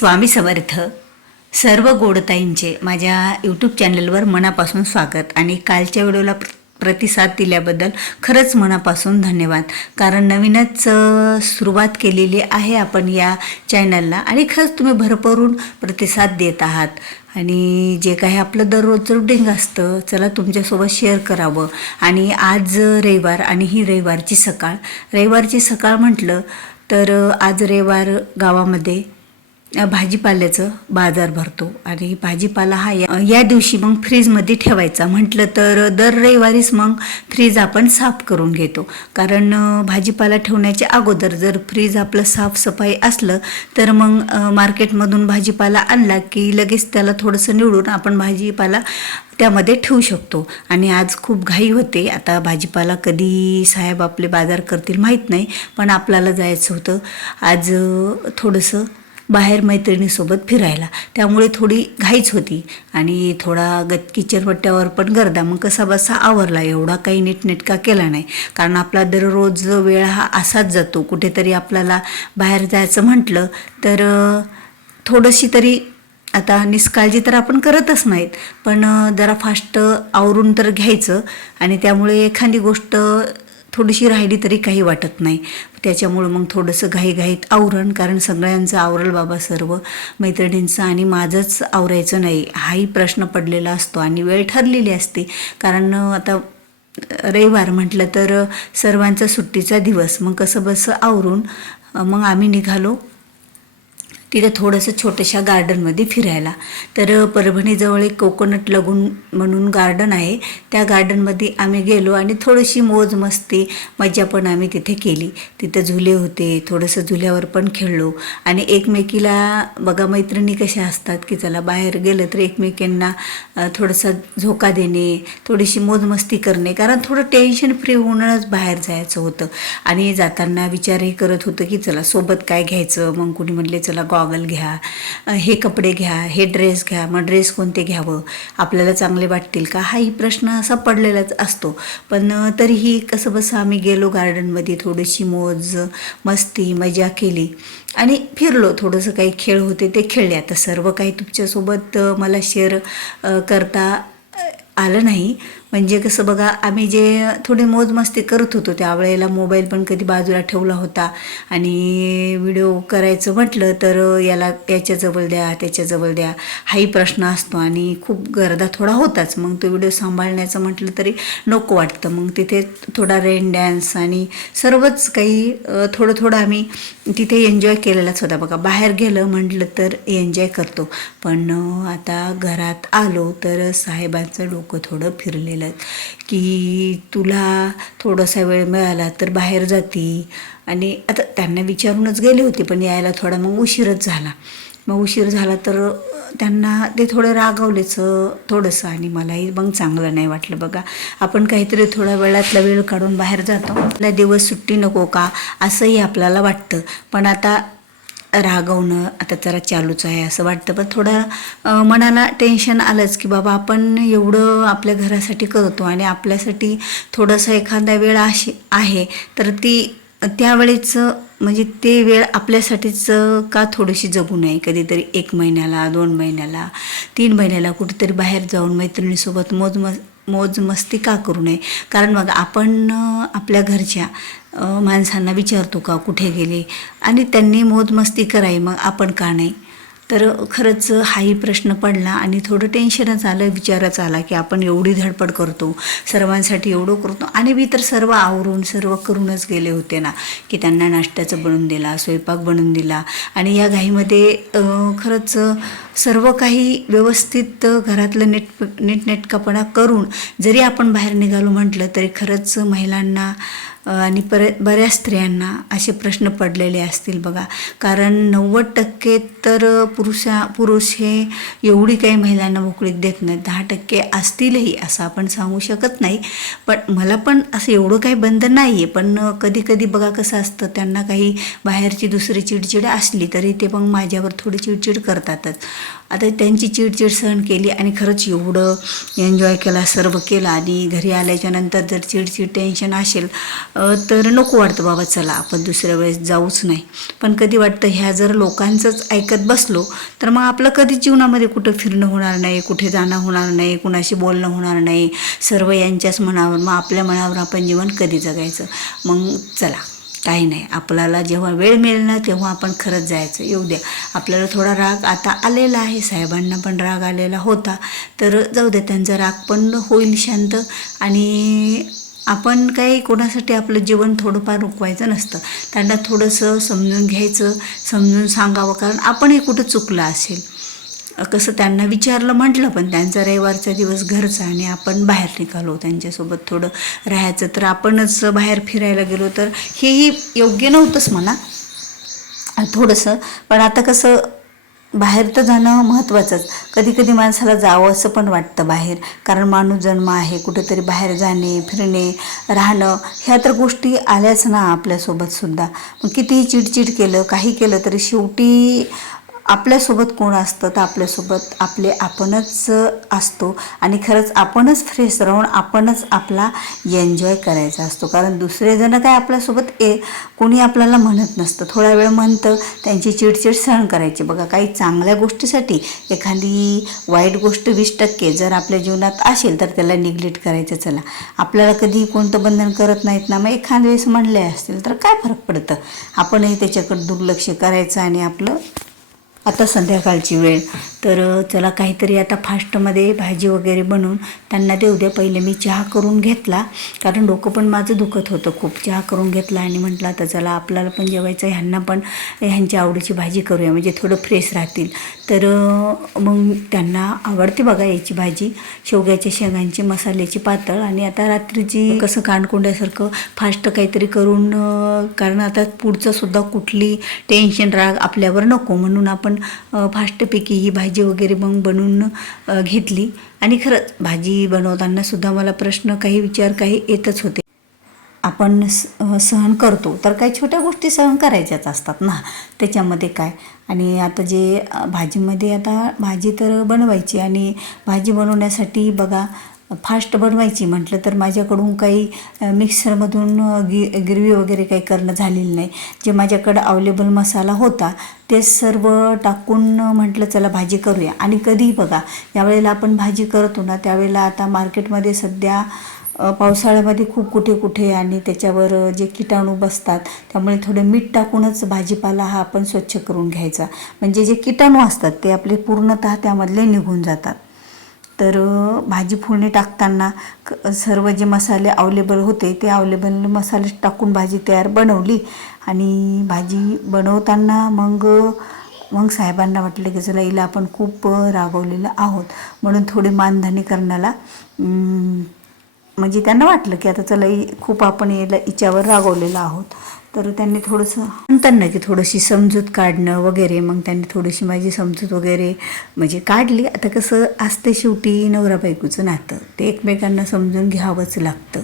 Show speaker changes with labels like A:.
A: स्वामी समर्थ सर्व गोडताईंचे माझ्या यूट्यूब चॅनलवर मनापासून स्वागत आणि कालच्या व्हिडिओला प्र- प्रतिसाद दिल्याबद्दल खरंच मनापासून धन्यवाद. कारण नवीनच सुरुवात केलेली आहे आपण या चॅनलला आणि खरंच तुम्ही भरभरून प्रतिसाद देत आहात. आणि जे काही आपलं दररोज रुटीन असतं चला तुमच्यासोबत शेअर करावं. आणि आज रविवार आणि ही रविवारची सकाळ. रविवारची सकाळ म्हटलं तर आज रविवार गावामध्ये भाजीपाल्याचं बाजार भरतो आणि भाजीपाला हा या या दिवशी मग फ्रीजमध्ये ठेवायचा. म्हटलं तर दर रविवारीच मग फ्रीज आपण साफ करून घेतो. कारण भाजीपाला ठेवण्याच्या अगोदर जर फ्रीज आपलं साफसफाई असलं तर मग मार्केटमधून भाजीपाला आणला की लगेच त्याला थोडंसं निवडून आपण भाजीपाला त्यामध्ये ठेवू शकतो. आणि आज खूप घाई होते. आता भाजीपाला कधी साहेब आपले बाजार करतील माहीत नाही. पण आपल्याला जायचं होतं. आज थोडंसं बाहेर मैत्रिणीसोबत फिरायला. त्यामुळे थोडी घाईच होती आणि थोडा ग किचरपट्ट्यावर पण गर्दा. मग कसा बसा आवरला. एवढा काही नीटनेटका केला नाही. कारण आपला दररोज वेळ हा असाच जातो. कुठेतरी आपल्याला बाहेर जायचं म्हटलं तर थोडीशी तरी आता निष्काळजी तर आपण करतच नाहीत. पण जरा फास्ट आवरून तर घ्यायचं आणि त्यामुळे एखादी गोष्ट थोडीशी राहिली तरी काही वाटत नाही. त्याच्यामुळं मग थोडंसं घाईघाईत आवरण कारण सगळ्यांचं आवरल बाबा सर्व. मैत्रिणींचं आणि माझंच आवरायचं नाही. हाही प्रश्न पडलेला असतो आणि वेळ ठरलेली असते. कारण आता रविवार म्हटलं तर सर्वांचा सुट्टीचा दिवस. मग कसं बसं आवरून मग आम्ही निघालो. तिथं थोडंसं छोट्याशा गार्डनमध्ये फिरायला. तर परभणीजवळ एक कोकोनट लगून म्हणून गार्डन आहे. त्या गार्डनमध्ये आम्ही गेलो आणि थोडीशी मोज मस्ती मजा पण आम्ही तिथे केली. तिथं झुले होते थोडंसं झुल्यावर पण खेळलो. आणि एकमेकीला बघा मैत्रिणी कशा असतात की चला बाहेर गेलं तर एकमेकींना थोडंसं झोका देणे थोडीशी मोजमस्ती करणे कारण थोडं टेन्शन फ्री होऊनच बाहेर जायचं होतं. आणि जाताना विचारही करत होतं की चला सोबत काय घ्यायचं? मग कुणी म्हणले चला गॉ गॉगल घ्या हे कपडे घ्या हे ड्रेस घ्या मग ड्रेस कोणते घ्यावं? आपल्याला चांगले वाटतील का? हाही प्रश्न असा पडलेलाच असतो. पण तरीही कसं बसं आम्ही गेलो गार्डनमध्ये थोडीशी मोज मस्ती मजा केली. आणि फिरलो. थोडंसं काही खेळ होते ते खेळले. आता सर्व काही तुमच्यासोबत मला शेअर करता आलं नाही. म्हणजे कसं बघा आम्ही जे थोडी मोजमस्ती करत होतो त्यावेळेला मोबाईल पण कधी बाजूला ठेवला होता. आणि व्हिडिओ करायचं म्हटलं तर याला याच्याजवळ द्या त्याच्याजवळ द्या हाही प्रश्न असतो. आणि खूप गर्दा थोडा होताच. मग तो व्हिडिओ सांभाळण्याचं म्हटलं तरी नको वाटतं. मग तिथे थोडा रेन डॅन्स आणि सर्वच काही थोडं थोडं आम्ही तिथे एन्जॉय केलेलाच होता. बघा बाहेर गेलं म्हटलं तर एन्जॉय करतो. पण आता घरात आलो तर साहेबांचं डोकं थोडं फिरलेलं की तुला थोडासा वेळ मिळाला तर बाहेर जाती. आणि आता त्यांना विचारूनच गेले होते पण यायला थोडा मग उशीरच झाला. मग उशीर झाला तर त्यांना ते थोडं रागवलेच थोडंसं आणि मलाही मग चांगलं नाही वाटलं बघा. आपण काहीतरी थोड्या वेळातला वेळ काढून बाहेर जातो. आपला दिवस सुट्टी नको का? असंही आपल्याला वाटतं. पण आता रागवणं आता जरा चालूच आहे असं वाटतं. पण थोडं मनाला टेन्शन आलंच की बाबा आपण एवढं आपल्या घरासाठी करतो आणि आपल्यासाठी थोडंसं एखादा वेळ अशी आहे. तर ती त्यावेळेच म्हणजे ते वेळ आपल्यासाठीच का थोडीशी जगू नये? कधीतरी एक महिन्याला दोन महिन्याला तीन महिन्याला कुठेतरी बाहेर जाऊन मैत्रिणीसोबत मोजमज मस मस्ती का करू नये. कारण मग आपण आपल्या घरच्या माणसांना विचारतो का कुठे गेले? आणि त्यांनी मोजमस्ती करावी मग आपण का नाही? तर खरंच हाही प्रश्न पडला आणि थोडं टेन्शनच आलं विचारच आला की आपण एवढी धडपड करतो सर्वांसाठी एवढं करतो आणि मी तर सर्व आवरून सर्व करूनच गेले होते ना की त्यांना नाश्त्याचं बनवून दिला स्वयंपाक बनवून दिला आणि या घाईमध्ये खरंच सर्व काही व्यवस्थित घरातलं नीट नीटनेटकापणा करून जरी आपण बाहेर निघालो म्हटलं तरी खरंच महिलांना आणि पर बऱ्याच स्त्रियांना असे प्रश्न पडलेले असतील बघा. कारण नव्वद टक्के तर पुरुषा पुरुष हे एवढी काही महिलांना मोकळीक देत नाहीत. दहा टक्के असतीलही असं आपण सांगू शकत नाही. पण मला पण असं एवढं काही बंधन नाही आहे पण कधी कधी बघा कसं असतं त्यांना काही बाहेरची दुसरी चिडचिड असली तरी ते मग माझ्यावर थोडी चिडचिड करतातच. आता त्यांची चिडचिड सहन केली आणि खरंच एवढं एन्जॉय केला सर्व केला आणि घरी आल्याच्यानंतर जर चिडचिड टेन्शन असेल तर नको वाटतं बाबा चला आपण दुसऱ्या वेळेस जाऊच नाही. पण कधी वाटतं ह्या जर लोकांचंच ऐकत बसलो तर मग आपलं कधीच जीवनामध्ये कुठं फिरणं होणार नाही कुठे जाणं होणार नाही कुणाशी बोलणं होणार नाही सर्व यांच्याच मनावर मग आपल्या मनावर आपण जीवन कधी जगायचं? मग चला काही नाही. आपल्याला जेव्हा वेळ मिळेल ना तेव्हा आपण खरंच जायचं. येऊ द्या. आपल्याला थोडा राग आता आलेला आहे. साहेबांना पण राग आलेला होता. तर जाऊ द्या त्यांचा राग पण होईल शांत. आणि आपण काही कोणासाठी आपलं जीवन थोडंफार रुकवायचं नसतं. त्यांना थोडंसं समजून घ्यायचं समजून सांगावं कारण आपणही कुठं चुकलं असेल. कसं त्यांना विचारलं म्हटलं पण त्यांचा रविवारचा दिवस घरचा आणि आपण बाहेर निघालो त्यांच्यासोबत थोडं राहायचं. तर आपणच बाहेर फिरायला गेलो तर हेही योग्य नव्हतंच म्हणा. थोडंसं. पण आता कसं बाहेर तर जाणं महत्त्वाचंच कधी कधी माणसाला जावं असं पण वाटतं बाहेर. कारण माणूस जन्म आहे कुठेतरी बाहेर जाणे फिरणे राहणं ह्या तर गोष्टी आल्याच ना आपल्यासोबतसुद्धा मग कितीही चिडचिड केलं काही केलं तरी शेवटी आपल्यासोबत कोण असतं तर आपल्यासोबत आपले आपणच असतो. आणि खरंच आपणच फ्रेश राहून आपणच आपला एन्जॉय करायचा असतो. कारण दुसरेजणं काय आपल्यासोबत ए कोणी आपल्याला म्हणत नसतं. थोडा वेळ म्हणतं त्यांची चिडचिड सहन करायची. बघा काही चांगल्या गोष्टीसाठी एखादी वाईट गोष्ट वीस टक्के जर आपल्या जीवनात असेल तर त्याला निग्लेक्ट करायचं. चला आपल्याला कधी कोणतं बंधन करत नाहीत ना मग एखाद्या वेळेस म्हणले असतील तर काय फरक पडतं? आपणही त्याच्याकडे दुर्लक्ष करायचं आणि आपलं आता संध्याकाळची वेळ. तर चला काहीतरी आता फास्टमध्ये भाजी वगैरे बनवून त्यांना देऊ द्या. पहिले मी चहा करून घेतला कारण डोकं पण माझं दुखत होतं खूप. चहा करून घेतला आणि म्हटलं आता चला आपल्याला पण जेवायचं ह्यांना पण ह्यांच्या आवडीची भाजी करूया. म्हणजे थोडं फ्रेश राहतील. तर मग त्यांना आवडते बघा याची भाजी. शेवग्याच्या शेंगांची मसाल्याची पातळ. आणि आता रात्रीची कसं? कानकोंड्यासारखं फास्ट काहीतरी करून कारण आता पुढचं सुद्धा कुठली टेन्शन राग आपल्यावर नको. म्हणून आपण फास्टपैकी ही भाजी वगैरे मग बनवून घेतली. आणि खरंच भाजी बनवताना सुद्धा मला प्रश्न काही विचार काही येतच होते. आपण स सहन करतो तर काही छोट्या गोष्टी सहन करायच्याच असतात ना. त्याच्यामध्ये काय? आणि आता जे भाजीमध्ये आता भाजी तर बनवायची आणि भाजी बनवण्यासाठी बघा फास्ट बनवायची म्हटलं तर माझ्याकडून काही मिक्सरमधून गि गी गिरवी वगैरे काही करणं झालेलं नाही. जे माझ्याकडं अवेलेबल मसाला होता ते सर्व टाकून म्हटलं चला भाजी करूया. आणि कधीही बघा यावेळेला आपण भाजी करतो ना त्यावेळेला आता मार्केटमध्ये सध्या पावसाळ्यामध्ये खूप कुठे कुठे आणि त्याच्यावर जे किटाणू बसतात त्यामुळे थोडं मीठ टाकूनच भाजीपाला हा आपण स्वच्छ करून घ्यायचा. म्हणजे जे किटाणू असतात ते आपले पूर्णतः त्यामधले निघून जातात. तर भाजी फोडणी टाकताना क- सर्व जे मसाले अवेलेबल होते ते अवेलेबल मसाले टाकून भाजी तयार बनवली आणि भाजी बनवताना मग मग साहेबांना वाटलं की चला हिला आपण खूप रागवलेलं आहोत. म्हणून थोडी मानधनी करण्याला म्हणजे त्यांना वाटलं की आता चला खूप आपण याला हिच्यावर रागवलेलं आहोत. तर त्यांनी थोडंसं म्हणतात ना की थोडीशी समजूत काढणं वगैरे मग त्यांनी थोडीशी माझी समजूत वगैरे म्हणजे काढली. आता कसं असते शेवटी नवरा बायकोचं नातं. ते एकमेकांना समजून घ्यावंच लागतं.